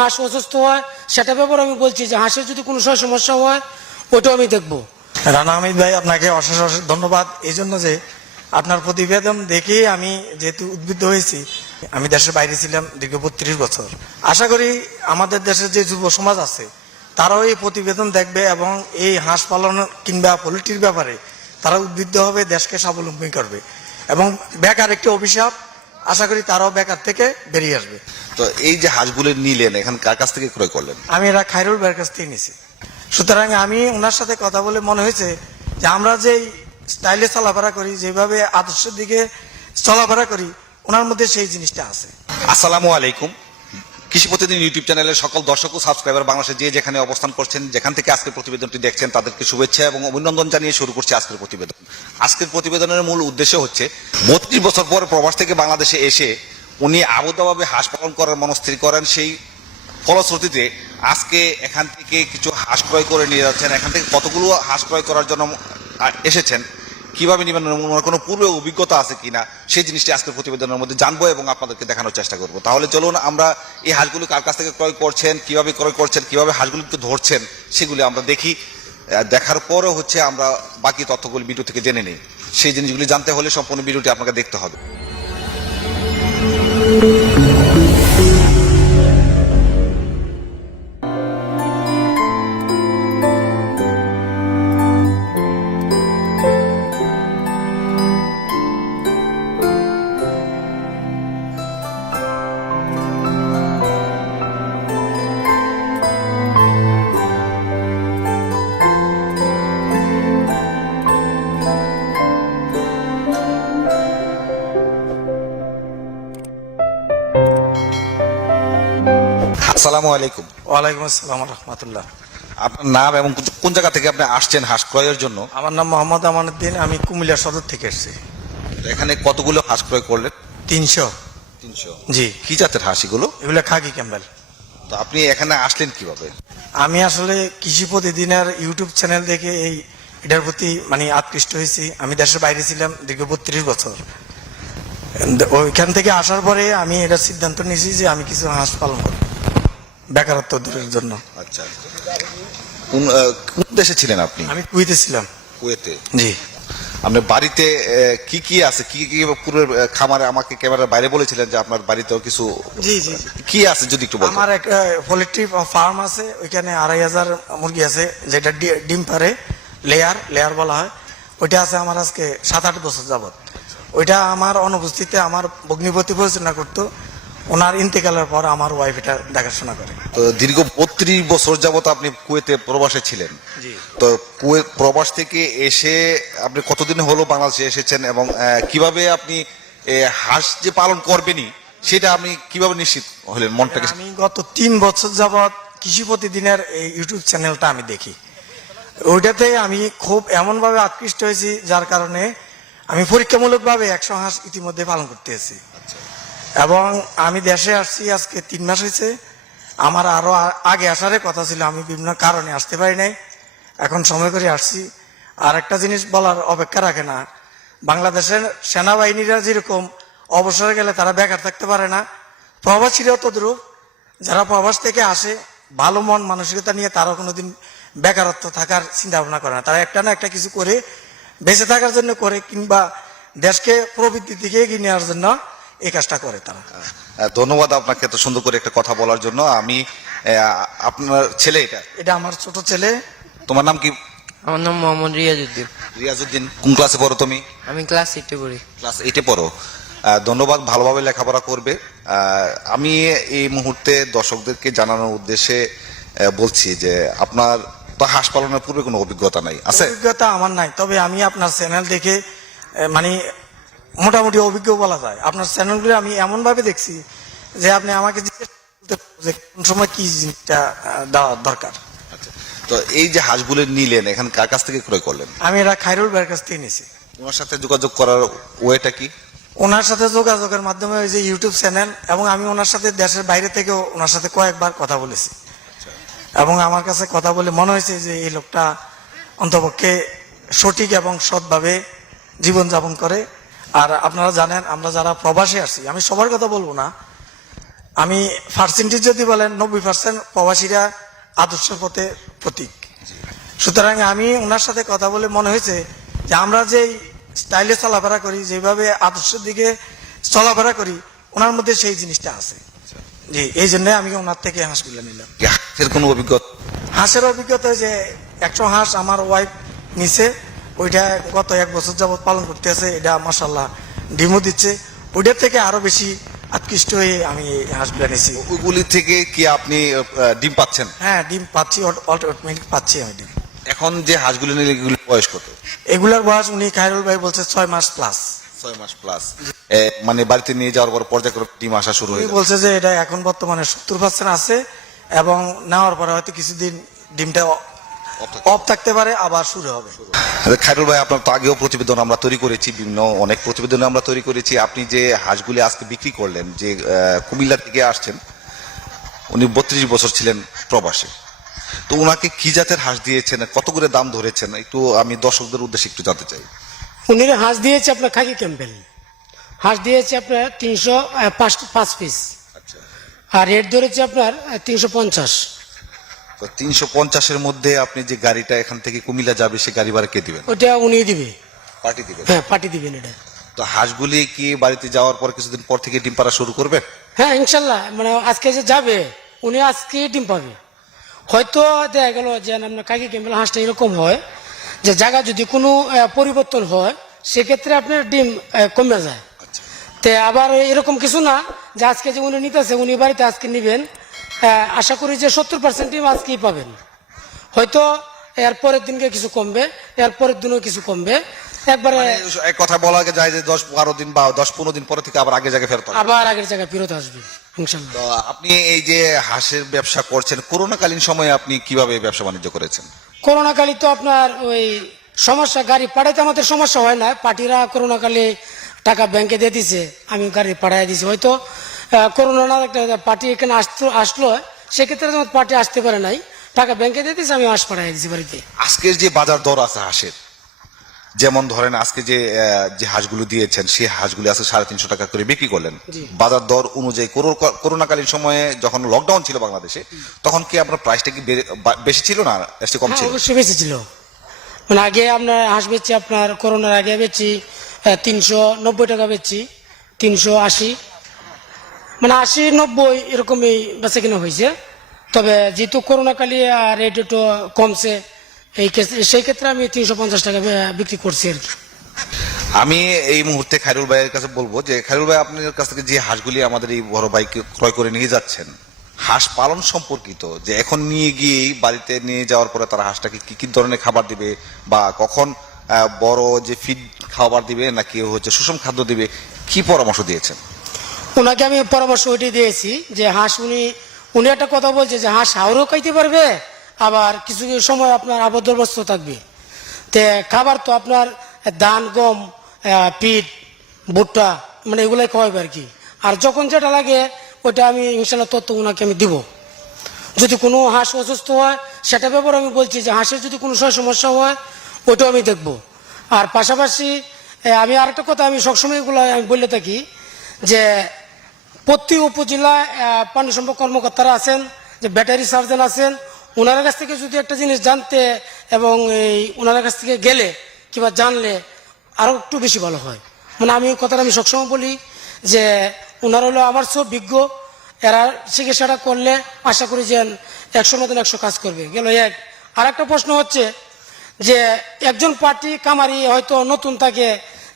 হাঁস অসুস্থ হয় সেটা ব্যাপারে আমি বলছি যে হাঁসের যদি কোনো সমস্যা হয় ওইটাও আমি দেখবো। রানা আহমেদ ভাই, আপনাকে অশেষ অশেষ ধন্যবাদ এই জন্য যে আপনার প্রতিবেদন দেখে আমি যেহেতু উদ্বুদ্ধ হয়েছি। আমি দেশের বাইরে ছিলাম দীর্ঘ 32 বছর। আশা করি আমাদের দেশের যে যুব সমাজ আছে তারাও এই প্রতিবেদন দেখবে এবং এই হাঁস পালন কিংবা পোলট্রির ব্যাপারে তারা উদ্বুদ্ধ হবে, দেশকে স্বাবলম্বী করবে এবং বেকার একটি অভিশাপ, আশা করি তারাও বেকার থেকে বেরিয়ে আসবে। তো এই যে হাঁসগুলো নিলেন এখন কার কাছ থেকে ক্রয় করলেন? আমি এরা খায়রুল ভাইয়ের কাছ থেকে নিছি। সুতরাং আমি ওনার সাথে কথা বলে মনে হয়েছে যে আমরা যেই স্টাইলে চলাফেরা করি, যেভাবে আদর্শের দিকে চলাফেরা করি, ওনার মধ্যে সেই জিনিসটা আছে। আসসালামু আলাইকুম। কৃষি প্রতিদিন ইউটিউব চ্যানেলের সকল দর্শক ও সাবস্ক্রাইবার বাংলাদেশে যে যেখানে অবস্থান করছেন, যেখান থেকে আজকের প্রতিবেদনটি দেখছেন, তাদেরকে শুভেচ্ছা এবং অভিনন্দন জানিয়ে শুরু করছি আজকের প্রতিবেদন। আজকের প্রতিবেদনের মূল উদ্দেশ্য হচ্ছে 32 বছর পর প্রবাস থেকে বাংলাদেশে এসে উনি আবদ্ধভাবে হাঁস পালন করার মনস্থির করেন। সেই ফলশ্রুতিতে আজকে এখান থেকে কিছু হাঁস ক্রয় করে নিয়ে যাচ্ছেন। এখান থেকে কতগুলো হাঁস ক্রয় করার জন্য এসেছেন, কিভাবে নেবেন, কোনো পূর্বে অভিজ্ঞতা আছে কিনা, সেই জিনিসটি আজকের প্রতিবেদনের মধ্যে জানবো এবং আপনাদেরকে দেখানোর চেষ্টা করবো। তাহলে চলুন আমরা এই হাঁসগুলো কার কাছ থেকে ক্রয় করছেন, কিভাবে ক্রয় করছেন, কিভাবে হাঁসগুলিকে ধরছেন সেগুলি আমরা দেখি। দেখার পরও আমরা বাকি তথ্যগুলি ভিডিও থেকে জেনে নিই। সেই জিনিসগুলি জানতে হলে সম্পূর্ণ ভিডিওটি আপনাকে দেখতে হবে। আসসালামু আলাইকুম। ওয়ালাইকুম আসসালাম রহমতুল্লাহ। আপনার নাম এবং কোন জায়গা থেকে আপনি আসছেন হাঁস ক্রয়ের জন্য? আমার নাম মোহাম্মদ আমানুদ্দিন, আমি কুমিল্লা সদর থেকে এসেছি। এখানে কতগুলো হাঁস ক্রয় করলেন? 300। 300? জি। কি জাতের হাঁস এগুলো? এগুলো খাকি ক্যাম্বেল। তো আপনি এখানে আসলেন কিভাবে? আমি আসলে কৃষি প্রতিদিনের ইউটিউব চ্যানেল দেখে এটার প্রতি আকৃষ্ট হয়েছি। আমি দেশের বাইরে ছিলাম দীর্ঘ 32 বছর। ওইখান থেকে আসার পরে আমি এটা সিদ্ধান্ত নিয়েছি যে আমি কিছু হাঁস পালন করব বেকারত্ব দূরের জন্য। আচ্ছা, কোন দেশে ছিলেন আপনি? আমি কুয়েতে ছিলাম। কুয়েতে? জি। আপনার বাড়িতে কি কি আছে, কি কি পুরো খামারে আমাকে ক্যামেরার বাইরে বলেছিলেন যে আপনার বাড়িতেও কিছু জি জি কি আছে যদি একটু বলতেন। আমার এক পোল্ট্রি ফার্ম আছে, ওইখানে 2500 মুরগি আছে, যেটা ডিম পারে, লেয়ার বলা হয়। ওইটা আছে আমার আজকে 7-8 বছর যাবত। ওইটা আমার অনুপস্থিতিতে আমার ভগ্নিপতি পরিচালনা করতো। ওনার ইন্তেকালের পর আমার ওয়াইফ এটা দেখাশোনা করে। তো দীর্ঘ 32 বছর যাবত আপনি কুয়েতে প্রবাসে ছিলেন। জি। তো কুয়েত প্রবাস থেকে এসে আপনি কতদিন হলো বাংলাদেশে এসেছেন এবং কিভাবে আপনি হাঁস যে পালন করবেনই সেটা আপনি কিভাবে নিশ্চিত হলেন মনটাকে? আমি গত 3 বছর যাবত কৃষি প্রতিদিনের এই ইউটিউব চ্যানেলটা আমি দেখি। ওইটাতে আমি খুব এমনভাবে আকৃষ্ট হয়েছি যার কারণে আমি পরীক্ষামূলকভাবে 100 হাঁস ইতিমধ্যে পালন করতে এসেছি। এবং আমি দেশে আসছি আজকে 3 মাস হয়েছে। আমার আরো আগে আসার কথা ছিল, আমি বিভিন্ন কারণে আসতে পারি নাই, এখন সময় করে আসছি। আর একটা জিনিস বলার অপেক্ষা রাখে না, বাংলাদেশের সেনাবাহিনীরা যেরকম অবসরে গেলে তারা বেকার থাকতে পারে না, প্রবাসীরাও তদ্রূপ। যারা প্রবাস থেকে আসে ভালো মন মানসিকতা নিয়ে তারাও কোনোদিন বেকারত্ব থাকার চিন্তা ভাবনা করে না। তারা একটা না একটা কিছু করে বেঁচে থাকার জন্য করে, কিংবা দেশকে প্রবৃত্তির দিকে এগিয়ে নেওয়ার জন্য এই কাজটা করে তারা। ধন্যবাদ আপনাকে এত সুন্দর করে একটা কথা বলার জন্য। আমি আপনার ছেলে? এটা আমার ছোট ছেলে। তোমার নাম কি? আমার নাম মোহাম্মদ রিয়াজউদ্দিন। রিয়াজউদ্দিন, কোন ক্লাসে পড়ো তুমি? আমি ক্লাস 8-এ পড়ি। ক্লাস 8-এ পড়ো। ধন্যবাদ, ভালোভাবে লেখাপড়া করবে। আমি এই মুহূর্তে দর্শকদেরকে জানানোর উদ্দেশ্যে বলছি যে আপনার তো হাঁস পালনের পূর্বে কোনো অভিজ্ঞতা নাই আছে? অভিজ্ঞতা আমার নাই, তবে আমি আপনার চ্যানেল দেখে মোটামুটি অভিজ্ঞ বলা যায়। আপনার চ্যানেলগুলো আমি এমন ভাবে দেখছি যে আপনি আমাকে যে কোন সময় কি জিনিসটা দেওয়া দরকার। আচ্ছা, তো এই যে হাঁসগুলো নিলেন এখানে কার কাছ থেকে ক্রয় করলেন? আমি এরা খায়রুল ভাইয়ের কাছ থেকে নিয়েছি। ওনার সাথে যোগাযোগ করার ওয়েটা কি? ওনার সাথে যোগাযোগের মাধ্যমে ওই যে ইউটিউব চ্যানেল, এবং আমি ওনার সাথে দেশের বাইরে থেকেও ওনার সাথে কয়েকবার কথা বলেছি। এবং আমার কাছে কথা বলে মনে হয়েছে যে এই লোকটা অন্তপক্ষে সঠিক এবং সৎভাবে জীবনযাপন করে। আর আপনারা জানেন, আমরা যারা প্রবাসে আসছি, আমি সবার কথা বলবো না, আমি পার্সেন্টেজ যদি বলেন 90% প্রবাসীরা আদর্শের পথে প্রতীক। সুতরাং আমি ওনার সাথে কথা বলে মনে হয়েছে যে আমরা যে স্টাইলে চলাফেরা করি, যেভাবে আদর্শের দিকে চলাফেরা করি, ওনার মধ্যে সেই জিনিসটা আছে। জি, এই জন্য আমি ওনার থেকে হাঁসগুলো নিলাম। হাঁসের কোনো অভিজ্ঞতা? হাঁসের অভিজ্ঞতা যে 100 হাঁস আমার ওয়াইফ নিছে, ওইটা গত 1 বছর যাবত পালন করতে আছে। এটা মাশাআল্লাহ ডিমও দিচ্ছে। ওইটার থেকে আরো বেশি আকৃষ্ট হয়ে আমি এই হাঁসগুলো নিছি। ওইগুলি থেকে কি আপনি ডিম পাচ্ছেন? হ্যাঁ, ডিম পাচ্ছি, অটোমেটিক পাচ্ছি আমি ডিম। এখন যে হাঁসগুলি নিলে এগুলি বয়স কত? এগুলার বয়স উনি খায়রুল ভাই বলছে 6 মাস প্লাস। 6 মাস প্লাস। মানে বাড়িতে নিয়ে যাওয়ার পর পর্যায়ক্রমে ডিম আসা শুরু হয়ে উনি যায়। বলছে যে এটা এখন বর্তমানে 70% আছে এবং নেওয়ার পরে হয়তো কিছুদিন ডিমটা অফ থাকতে পারে, আবার শুরু হবে। খায়রুল ভাই, আপনার তো আগেও প্রতিবেদন আমরা তৈরি করেছি, বিভিন্ন অনেক প্রতিবেদন আমরা তৈরি করেছি। আপনি যে হাঁসগুলি আজকে বিক্রি করলেন, যে কুমিল্লা থেকে আসছেন, উনি 32 বছর ছিলেন প্রবাসী, তো ওনাকে কি জাতের হাঁস দিয়েছেন, কত করে দাম ধরেছেন, একটু আমি দর্শকদের উদ্দেশ্যে একটু জানতে চাই। উনি হাঁস দিয়েছে আপনার খাকি ক্যাম্পেল, হাঁস দিয়েছে আপনার 305 পিস, আর রেট ধরেছে আপনার 350। তো 350-এর মধ্যে আপনি যে গাড়িটা এখান থেকে কুমিল্লা যাবে, সে গাড়ি ভাড়া কে দিবেন? ওটা উনি দিবে, পার্টি দিবেন? হ্যাঁ পার্টি দিবেন এটা। তো হাঁসগুলি কি বাড়িতে যাওয়ার পর কিছুদিন পর থেকে ডিম পাড়া শুরু করবে? হ্যাঁ ইনশাল্লাহ, মানে আজকে যে যাবে উনি আজকে ডিম পাবে। হয়তো দেখা গেল যে আপনার কাকি ক্যাম্পেল হাঁসটা এরকম হয় যে জায়গা যদি কোনো পরিবর্তন হয়, সেক্ষেত্রে আপনার ডিম কমে যায়। তে আবার এরকম কিছু না যে আজকে যে উনি নিতেছে উনি বাড়িতে আজকে নিবেন, আশা করি যে 70% ডিম আজকেই পাবেন। হয়তো এর পরের দিনকে কিছু কমবে, এর পরের দিনও কিছু কমবে, একবারে মানে এক কথা বলা যায় যে 10-12 দিন বা 10-15 দিন পরে থেকে আবার আগের জায়গায় ফেরত আসবে। আবার আগের জায়গায় ফেরত আসবে ইনশাল্লাহ। তো আপনি এই যে হাঁসের ব্যবসা করছেন, করোনাকালীন সময়ে আপনি কিভাবে ব্যবসা বাণিজ্য করেছেন? করোনাকালে তো আপনার ওই সমস্যা, গাড়ি পাঠাইতে আমাদের সমস্যা হয় না। পার্টিরা করোনাকালে টাকা ব্যাংকে দিয়ে দিছে, আমি গাড়ি পাঠাই দিছি। হয়তো করোনা না একটা পার্টি এখানে আসলো, সেক্ষেত্রে তোমার পার্টি আসতে পারে নাই, টাকা ব্যাংকে দিয়ে দিছে, আমি হাঁস পাঠাই দিছি বাড়িতে। আজকের যে বাজার দর আছে হাঁসের, যেমন ধরেন আজকে যে হাঁসগুলো দিয়েছেন, সেই হাঁসগুলি আছে 350 টাকা করে বিক্রি করলেন। জি। বাজার দর অনুযায়ী করোনাকালীন সময়ে যখন লকডাউন ছিল বাংলাদেশে, তখন কি আপনার প্রাইসটা কি বেশি ছিল না একটু কম হ্যাঁ, ছিল? অবশ্যই বেশি ছিল। মানে আগে আপনার হাঁস বেচছি, আপনার করোনার আগে বেচছি 390 টাকা বেচছি, 380, মানে 80-90 এরকমই বেচা কিনা হয়েছে। তবে যেহেতু করোনাকালে রেট একটু কমছে, সেই ক্ষেত্রে আমি 350 টাকা বিক্রি করছি আর কি। আমি এই মুহূর্তে খায়রুল ভাইয়ের কাছে বলবো যে, খায়রুল ভাই, আপনার কাছ থেকে যে হাঁসগুলি আমাদের এই বড় ভাইকে ক্রয় করে নিয়ে যাচ্ছেন, হাঁস পালন সম্পর্কিত, যে এখন নিয়ে গিয়ে বাড়িতে নিয়ে যাওয়ার পরে তারা হাঁসটাকে কি কি ধরনের খাবার দিবে, বা কখন বড় যে ফিড খাবার দিবে নাকি হচ্ছে সুষম খাদ্য দিবে, কি পরামর্শ দিয়েছেন? ওনাকে আমি পরামর্শ ওইটাই দিয়েছি যে হাঁস উনি একটা কথা বলছে যে হাঁস হাওড়ও খাইতে পারবে, আবার কিছু কিছু সময় আপনার আবদ্ধবস্ত থাকবে। তে খাবার তো আপনার ধান, গম, পিট, ভুট্টা, মানে এগুলাই খাওয়াবে আর কি। আর যখন যেটা লাগে ওইটা আমি ইনশাল্লাহ তথ্য ওনাকে আমি দিব। যদি কোনো হাঁস অসুস্থ হয় সেটা ব্যাপারে আমি বলছি যে হাঁসের যদি কোনো সমস্যা হয় ওইটাও আমি দেখব। আর পাশাপাশি আমি আরেকটা কথা আমি সবসময় এগুলো আমি বলে থাকি যে প্রতি উপজেলায় প্রাণী সম্পদ কর্মকর্তারা আছেন, যে ব্যাটারি সার্জন আছেন, ওনার কাছ থেকে যদি একটা জিনিস জানতে এবং এই ওনার কাছ থেকে গেলে কিংবা জানলে আরও একটু বেশি ভালো হয়। মানে আমি কথাটা আমি সবসময় বলি যে ওনারা হলো আমার সব বিজ্ঞ, এরা চিকিৎসাটা করলে আশা করি যে 100 মতন 100 কাজ করবে। গেল এক। আর একটা প্রশ্ন হচ্ছে যে একজন পার্টি কামারি হয়তো নতুন থাকে,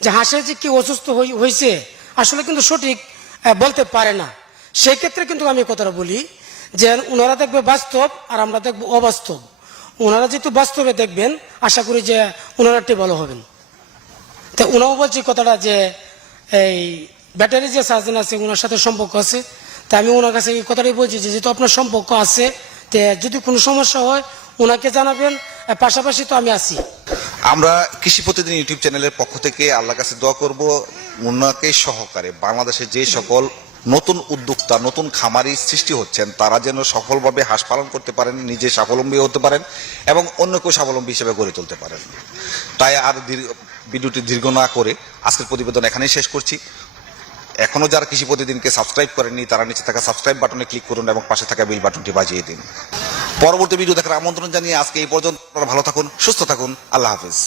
যে হাঁসের যে কি অসুস্থ হয়েছে আসলে কিন্তু সঠিক বলতে পারে না। সেই ক্ষেত্রে কিন্তু আমি কথাটা বলি যে ওনারা দেখবে বাস্তব আর আমরা দেখবো অবাস্তব। ওনারা যেহেতু বাস্তবে দেখবেন, আশা করি যে ওনারা একটু ভালো হবেন। তো ওনাও বলছি কথাটা যে এই ব্যাটারি যে সার্জন আছে ওনার সাথে সম্পর্ক আছে, তা আমি ওনার কাছে এই কথাটাই বলছি যে যেহেতু আপনার সম্পর্ক আছে, তে যদি কোনো সমস্যা হয় ওনাকে জানাবেন, পাশাপাশি তো আমি আছি। আমরা কৃষি প্রতিদিন ইউটিউব চ্যানেলের পক্ষ থেকে আল্লাহর কাছে দোয়া করব, ওনাকে সহকারে বাংলাদেশে যে সকল নতুন উদ্যোক্তা, নতুন খামারি সৃষ্টি হচ্ছেন, তারা যেন সফলভাবে হাঁস পালন করতে পারেন, নিজে স্বাবলম্বী হতে পারেন এবং অন্যকেও স্বাবলম্বী হিসেবে গড়ে তুলতে পারেন। তাই আর ভিডিওটি দীর্ঘ না করে আজকের প্রতিবেদন এখানেই শেষ করছি। এখনো যারা কৃষি প্রতিদিনকে সাবস্ক্রাইব করেননি তারা নিচে থাকা সাবস্ক্রাইব বাটনে ক্লিক করুন এবং পাশে থাকা বেল বাটনটি বাজিয়ে দিন। পরবর্তী ভিডিও দেখার আমন্ত্রণ জানিয়ে আজকে এই পর্যন্ত। আপনারা ভালো থাকুন, সুস্থ থাকুন, আল্লাহ হাফেজ।